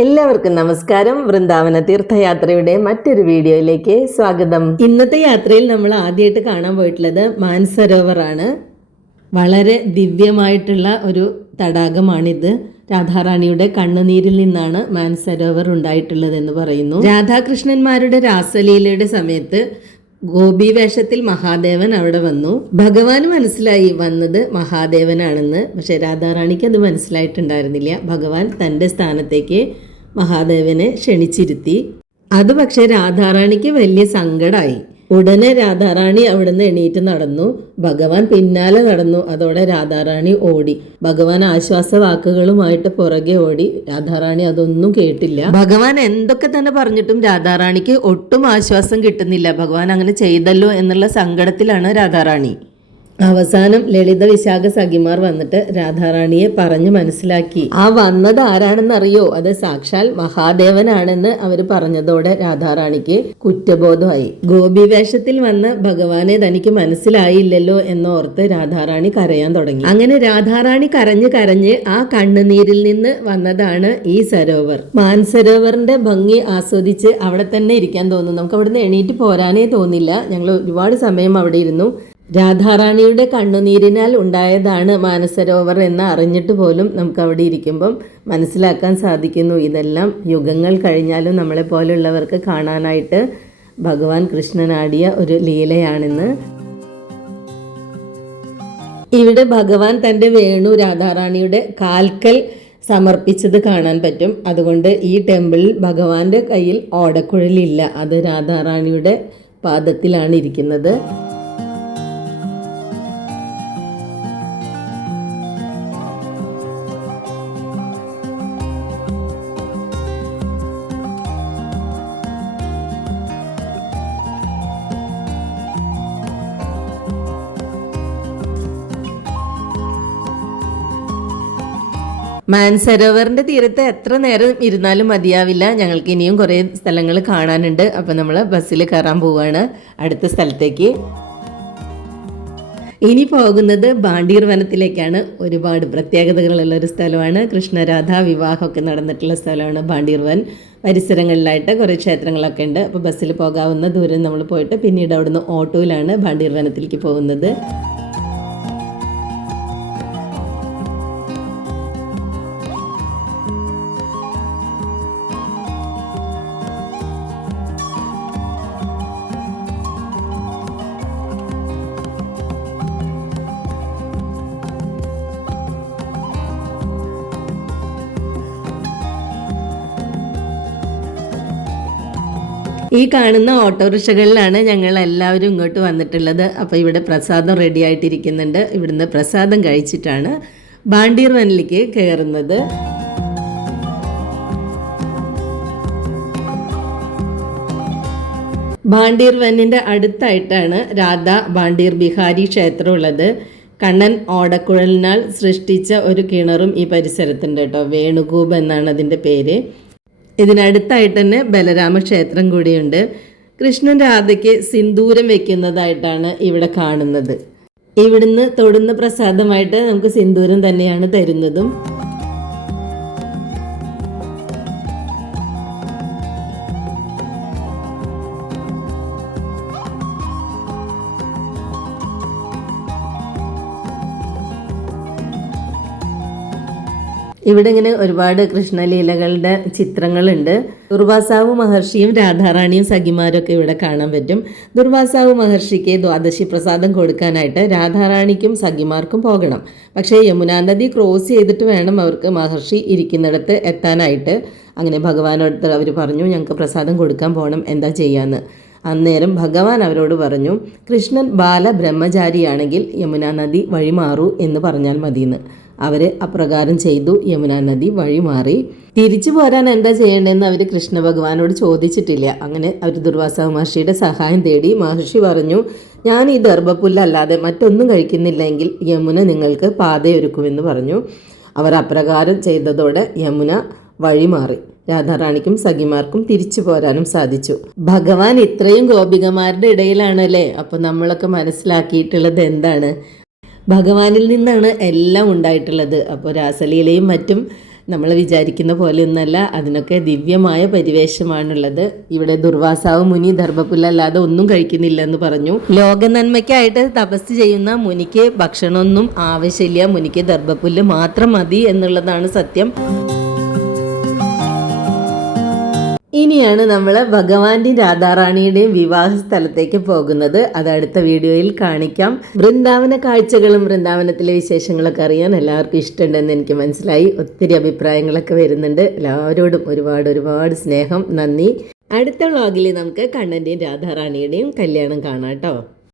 എല്ലാവർക്കും നമസ്കാരം. വൃന്ദാവന തീർത്ഥയാത്രയുടെ മറ്റൊരു വീഡിയോയിലേക്ക് സ്വാഗതം. ഇന്നത്തെ യാത്രയിൽ നമ്മൾ ആദ്യമായിട്ട് കാണാൻ പോയിട്ടുള്ളത് മാനസരോവറാണ്. വളരെ ദിവ്യമായിട്ടുള്ള ഒരു തടാകമാണിത്. രാധാറാണിയുടെ കണ്ണുനീരിൽ നിന്നാണ് മാനസരോവർ ഉണ്ടായിട്ടുള്ളതെന്ന് പറയുന്നു. രാധാകൃഷ്ണന്മാരുടെ രാസലീലയുടെ സമയത്ത് ഗോപി വേഷത്തിൽ മഹാദേവൻ അവിടെ വന്നു. ഭഗവാന് മനസ്സിലായി വന്നത് മഹാദേവനാണെന്ന്. പക്ഷെ രാധാറാണിക്ക് അത് മനസ്സിലായിട്ടുണ്ടായിരുന്നില്ല. ഭഗവാൻ തൻ്റെ സ്ഥാനത്തേക്ക് മഹാദേവനെ ക്ഷണിച്ചിരുത്തി. അത് പക്ഷെ രാധാറാണിക്ക് വലിയ സങ്കടമായി. ഉടനെ രാധാറാണി അവിടുന്ന് എണീറ്റ് നടന്നു. ഭഗവാൻ പിന്നാലെ നടന്നു. അതോടെ രാധാറാണി ഓടി. ഭഗവാൻ ആശ്വാസ വാക്കുകളുമായിട്ട് പുറകെ ഓടി. രാധാറാണി അതൊന്നും കേട്ടില്ല. ഭഗവാൻ എന്തൊക്കെ തന്നെ പറഞ്ഞിട്ടും രാധാറാണിക്ക് ഒട്ടും ആശ്വാസം കിട്ടുന്നില്ല. ഭഗവാൻ അങ്ങനെ ചെയ്തല്ലോ എന്നുള്ള സങ്കടത്തിലാണ് രാധാറാണി. അവസാനം ലളിത വിശാഖ സഖിമാർ വന്നിട്ട് രാധാറാണിയെ പറഞ്ഞു മനസ്സിലാക്കി. ആ വന്നത് ആരാണെന്നറിയോ? അത് സാക്ഷാൽ മഹാദേവനാണെന്ന് അവർ പറഞ്ഞതോടെ രാധാറാണിക്ക് കുറ്റബോധമായി. ഗോപി വേഷത്തിൽ വന്ന് ഭഗവാനെ തനിക്ക് മനസ്സിലായില്ലല്ലോ എന്നോർത്ത് രാധാറാണി കരയാൻ തുടങ്ങി. അങ്ങനെ രാധാറാണി കരഞ്ഞ് കരഞ്ഞ് ആ കണ്ണുനീരിൽ നിന്ന് വന്നതാണ് ഈ സരോവർ. മാനസരോവറിന്റെ ഭംഗി ആസ്വദിച്ച് അവിടെ തന്നെ ഇരിക്കാൻ തോന്നുന്നു. നമുക്ക് അവിടുന്ന് എണീറ്റ് പോരാനേ തോന്നില്ല. ഞങ്ങൾ ഒരുപാട് സമയം അവിടെ ഇരുന്നു. രാധാറാണിയുടെ കണ്ണുനീരിനാൽ ഉണ്ടായതാണ് മാനസരോവർ എന്ന് അറിഞ്ഞിട്ട് പോലും നമുക്ക് അവിടെ ഇരിക്കുമ്പം മനസ്സിലാക്കാൻ സാധിക്കുന്നു. ഇതെല്ലാം യുഗങ്ങൾ കഴിഞ്ഞാലും നമ്മളെ പോലുള്ളവർക്ക് കാണാനായിട്ട് ഭഗവാൻ കൃഷ്ണനാടിയ ഒരു ലീലയാണെന്ന്. ഇവിടെ ഭഗവാൻ തൻ്റെ വേണു രാധാറാണിയുടെ കാൽക്കൽ സമർപ്പിച്ചത് കാണാൻ പറ്റും. അതുകൊണ്ട് ഈ ടെമ്പിളിൽ ഭഗവാന്റെ കയ്യിൽ ഓടക്കുഴലില്ല. അത് രാധാറാണിയുടെ പാദത്തിലാണ് ഇരിക്കുന്നത്. മാനസരോവറിന്റെ തീരത്ത് എത്ര നേരം ഇരുന്നാലും മതിയാവില്ല. ഞങ്ങൾക്ക് ഇനിയും കുറേ സ്ഥലങ്ങൾ കാണാനുണ്ട്. അപ്പം നമ്മൾ ബസ്സിൽ കയറാൻ പോവുകയാണ് അടുത്ത സ്ഥലത്തേക്ക്. ഇനി പോകുന്നത് ബാണ്ടീർ വനത്തിലേക്കാണ്. ഒരുപാട് പ്രത്യേകതകളുള്ള ഒരു സ്ഥലമാണ്. കൃഷ്ണരാധ വിവാഹമൊക്കെ നടന്നിട്ടുള്ള സ്ഥലമാണ് ബാണ്ടീർ വൻ. പരിസരങ്ങളിലായിട്ട് കുറേ ക്ഷേത്രങ്ങളൊക്കെ ഉണ്ട്. അപ്പോൾ ബസ്സിൽ പോകാവുന്ന ദൂരം നമ്മൾ പോയിട്ട് പിന്നീട് അവിടുന്ന് ഓട്ടോയിലാണ് ബാണ്ടീർ വനത്തിലേക്ക് പോകുന്നത്. ഈ കാണുന്ന ഓട്ടോറിക്ഷകളിലാണ് ഞങ്ങൾ എല്ലാവരും ഇങ്ങോട്ട് വന്നിട്ടുള്ളത്. അപ്പോൾ ഇവിടെ പ്രസാദം റെഡി ആയിട്ടിരിക്കുന്നുണ്ട്. ഇവിടുന്ന് പ്രസാദം കഴിച്ചിട്ടാണ് ബാണ്ടീർ വനിലേക്ക് കയറുന്നത്. ബാണ്ടീർ വനിൻ്റെ അടുത്തായിട്ടാണ് രാധ ബാണ്ടീർ ബിഹാരി ക്ഷേത്രം ഉള്ളത്. കണ്ണൻ ഓടക്കുഴലിനാൽ സൃഷ്ടിച്ച ഒരു കിണറും ഈ പരിസരത്തുണ്ട് കേട്ടോ. വേണുഗോപ് എന്നാണ് അതിൻ്റെ പേര്. ഇതിനടുത്തായിട്ട് തന്നെ ബലരാമ ക്ഷേത്രം കൂടിയുണ്ട്. കൃഷ്ണൻ രാധയ്ക്ക് സിന്ദൂരം വെക്കുന്നതായിട്ടാണ് ഇവിടെ കാണുന്നത്. ഇവിടുന്ന് തൊടുന്ന പ്രസാദമായിട്ട് നമുക്ക് സിന്ദൂരം തന്നെയാണ് തരുന്നതും. ഇവിടെ ഇങ്ങനെ ഒരുപാട് കൃഷ്ണലീലകളുടെ ചിത്രങ്ങളുണ്ട്. ദുർവാസാവ് മഹർഷിയും രാധാറാണിയും സഖിമാരും ഒക്കെ ഇവിടെ കാണാൻ പറ്റും. ദുർവാസാവ് മഹർഷിക്ക് ദ്വാദശി പ്രസാദം കൊടുക്കാനായിട്ട് രാധാറാണിക്കും സഖിമാർക്കും പോകണം. പക്ഷേ യമുനാ നദി ക്രോസ് ചെയ്തിട്ട് വേണം അവർക്ക് മഹർഷി ഇരിക്കുന്നിടത്ത് എത്താനായിട്ട്. അങ്ങനെ ഭഗവാനോട് അവർ പറഞ്ഞു, ഞങ്ങൾക്ക് പ്രസാദം കൊടുക്കാൻ പോകണം, എന്താ ചെയ്യാന്ന്. അന്നേരം ഭഗവാൻ അവരോട് പറഞ്ഞു, കൃഷ്ണൻ ബാലബ്രഹ്മചാരിയാണെങ്കിൽ യമുനാ നദി വഴിമാറൂ എന്ന് പറഞ്ഞാൽ മതിയെന്ന്. അവർ അപ്രകാരം ചെയ്തു. യമുനാ നദി വഴി മാറി. തിരിച്ചു പോരാൻ എന്താ ചെയ്യേണ്ടതെന്ന് അവർ കൃഷ്ണ ഭഗവാനോട് ചോദിച്ചിട്ടില്ല. അങ്ങനെ അവർ ദുർവാസ മഹർഷിയുടെ സഹായം തേടി. മഹർഷി പറഞ്ഞു, ഞാൻ ഈ ദർഭപ്പുല്ലല്ലാതെ മറ്റൊന്നും കഴിക്കുന്നില്ലെങ്കിൽ യമുന നിങ്ങൾക്ക് പാതയൊരുക്കുമെന്ന് പറഞ്ഞു. അവർ അപ്രകാരം ചെയ്തതോടെ യമുന വഴി മാറി. രാധാറാണിക്കും സഖിമാർക്കും തിരിച്ചു പോരാനും സാധിച്ചു. ഭഗവാൻ ഇത്രയും ഗോപികമാരുടെ ഇടയിലാണല്ലേ. അപ്പോൾ നമ്മളൊക്കെ മനസ്സിലാക്കിയിട്ടുള്ളത് എന്താണ്? ഭഗവാനിൽ നിന്നാണ് എല്ലാം ഉണ്ടായിട്ടുള്ളത്. അപ്പോൾ രാസലീലയും മറ്റും നമ്മൾ വിചാരിക്കുന്ന പോലെയൊന്നല്ല, അതിനൊക്കെ ദിവ്യമായ പരിവേഷമാണുള്ളത്. ഇവിടെ ദുർവാസാവ് മുനി ദർഭപുല്ലല്ലാതെ ഒന്നും കഴിക്കുന്നില്ല എന്ന് പറഞ്ഞു. ലോക നന്മയ്ക്കായിട്ട് തപസ് ചെയ്യുന്ന മുനിക്ക് ഭക്ഷണമൊന്നും ആവശ്യമില്ല, മുനിക്ക് ദർഭപുല്ല് മാത്രം മതി എന്നുള്ളതാണ് സത്യം. ഇനിയാണ് നമ്മൾ ഭഗവാന്റെയും രാധാറാണിയുടെയും വിവാഹ സ്ഥലത്തേക്ക് പോകുന്നത്. അത് അടുത്ത വീഡിയോയിൽ കാണിക്കാം. വൃന്ദാവന കാഴ്ചകളും വൃന്ദാവനത്തിലെ വിശേഷങ്ങളൊക്കെ അറിയാൻ എല്ലാവർക്കും ഇഷ്ടമുണ്ടെന്ന് എനിക്ക് മനസ്സിലായി. ഒത്തിരി അഭിപ്രായങ്ങളൊക്കെ വരുന്നുണ്ട്. എല്ലാവരോടും ഒരുപാട് സ്നേഹം, നന്ദി. അടുത്ത വ്ളോഗിൽ നമുക്ക് കണ്ണൻ്റെയും രാധാറാണിയുടെയും കല്യാണം കാണാം കേട്ടോ.